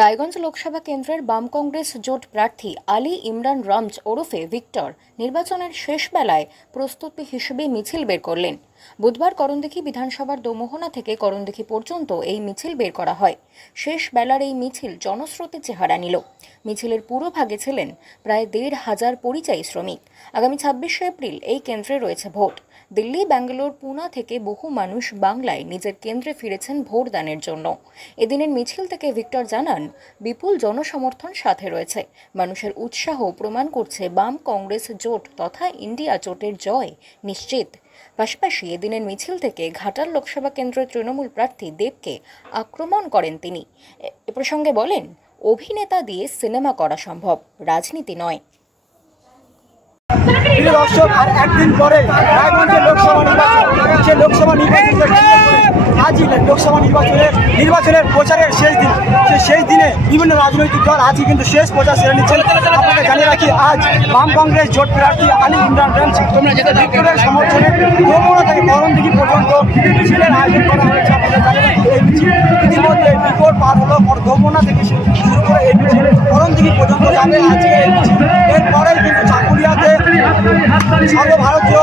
রায়গঞ্জ লোকসভা কেন্দ্রের বাম কংগ্রেস জোট প্রার্থী আলী ইমরান রামজ ওরফে ভিক্টর নির্বাচনের শেষ বেলায় প্রস্তুতি হিসেবে মিছিল বের করলেন। বুধবার করণদিঘি বিধানসভার দোমোহনা থেকে করণদিঘি পর্যন্ত এই মিছিল বের করা হয়। শেষ বেলার এই মিছিল জনস্রোতে চেহারা নিল। মিছিলের পুরো ভাগে ছিলেন প্রায় দেড় হাজার পরিযায়ী শ্রমিক। আগামী ছাব্বিশে এপ্রিল এই কেন্দ্রে রয়েছে ভোট। দিল্লি, ব্যাঙ্গালোর, পুনা থেকে বহু মানুষ বাংলায় নিজের কেন্দ্রে ফিরেছেন ভোটদানের জন্য। এদিনের মিছিল থেকে ভিক্টর জানান, বিপুল জনসমর্থন সাথে রয়েছে। মানুষের উৎসাহ প্রমাণ করছে বাম কংগ্রেস জোট তথা ইন্ডিয়া জোটের জয় নিশ্চিত। পাশাপাশি এদিনের মিছিল থেকে ঘাটাল লোকসভা কেন্দ্রের তৃণমূল প্রার্থী দেবকে আক্রমণ করেন তিনি। এ- প্রসঙ্গে বলেন, অভিনেতা দিয়ে সিনেমা করা সম্ভব, রাজনীতি নয়। আর একদিন পরে লোকসভা নির্বাচন লোকসভা করে আজই লোকসভা নির্বাচনের নির্বাচনের প্রচারের শেষ দিন। সেই শেষ দিনে বিভিন্ন রাজনৈতিক দল আজই কিন্তু শেষ প্রচার সেরে নিচ্ছেন। আপনাকে জানিয়ে রাখি, আজ বাম কংগ্রেস জোট প্রার্থী আলী ইমরান রামজ সমর্থনে গোমরা থেকে করণদিঘি পর্যন্ত মিছিলের আয়োজন করা হয়েছে। আপনাকে জানিয়ে রাখি, এই মিছিল ইতিমধ্যে বিকট পার হলো গোমনা থেকে শুরু করে এই মিছিল পর্যন্ত যাবে আজকে এই মিছিল। এরপরেই কিন্তু চাকুরিয়াতে সর্বভারতীয়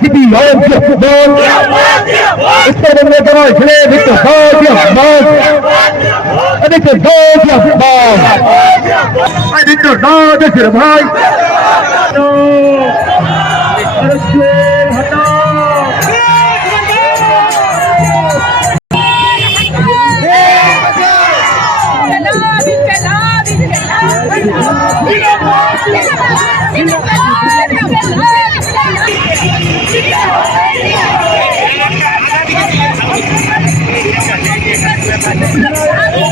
সিপি উত্তরবঙ্গে তোমার ছেলে সৌদি আহমদ ভিক্টর সৌদি আহমদ ভিক্টর না দেশের ভাই। হটাও টিএমসি I'm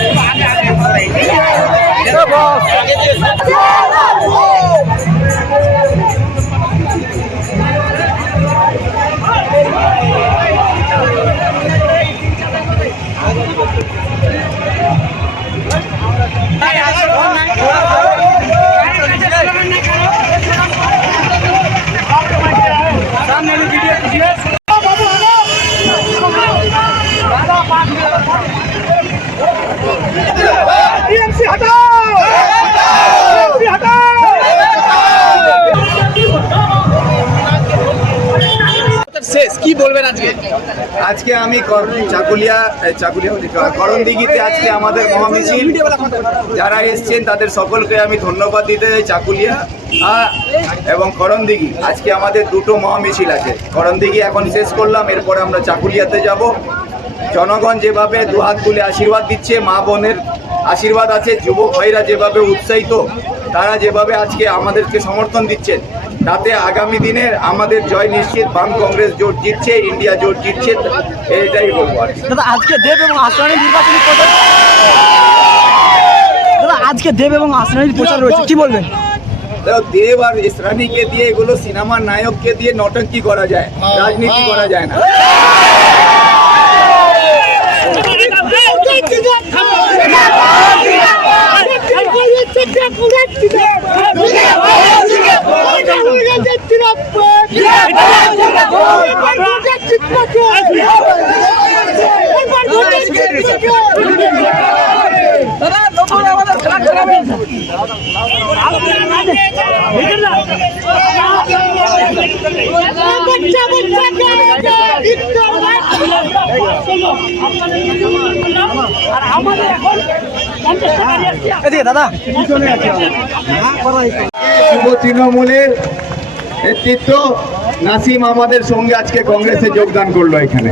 বলবেন আজকে? আজকে আমি চাকুলিয়া চাকুলিয়া করণদিঘিতে আজকে আমাদের মহামিছিল। যারা এসছেন, তাদের সকলকে আমি ধন্যবাদ দিতে চাই চাকুলিয়া এবং করণদিঘি আজকে আমাদের দুটো মহামিছিল আছে। করণদিঘি এখন শেষ করলাম, এরপরে আমরা চাকুলিয়াতে যাব। জনগণ যেভাবে দুহাত তুলে আশীর্বাদ দিচ্ছে, মা বোনের আশীর্বাদ আছে, যুবক ভাইরা যেভাবে উৎসাহিত, তারা যেভাবে আজকে আমাদেরকে সমর্থন দিচ্ছেন তাতে আগামী দিনের আমাদের জয় নিশ্চিত বাম কংগ্রেস জোট জিতছে ইন্ডিয়া জোট জিতছে এটাই বলব আর দাদা আজকে দেব এবং আসরানির নির্বাচনী প্রচার দাদা আজকে দেব এবং আসরানির প্রচার রয়েছে কি বলবেন? দেব আর ইসরানিকে দিয়ে এগুলো সিনেমার নায়ককে দিয়ে নটঙ্কি করা যায়? রাজনীতি করা যায় না। দাদা। তৃণমূলের নেতৃত্ব নাসিম আমাদের সঙ্গে আজকে কংগ্রেসে যোগদান করল এখানে।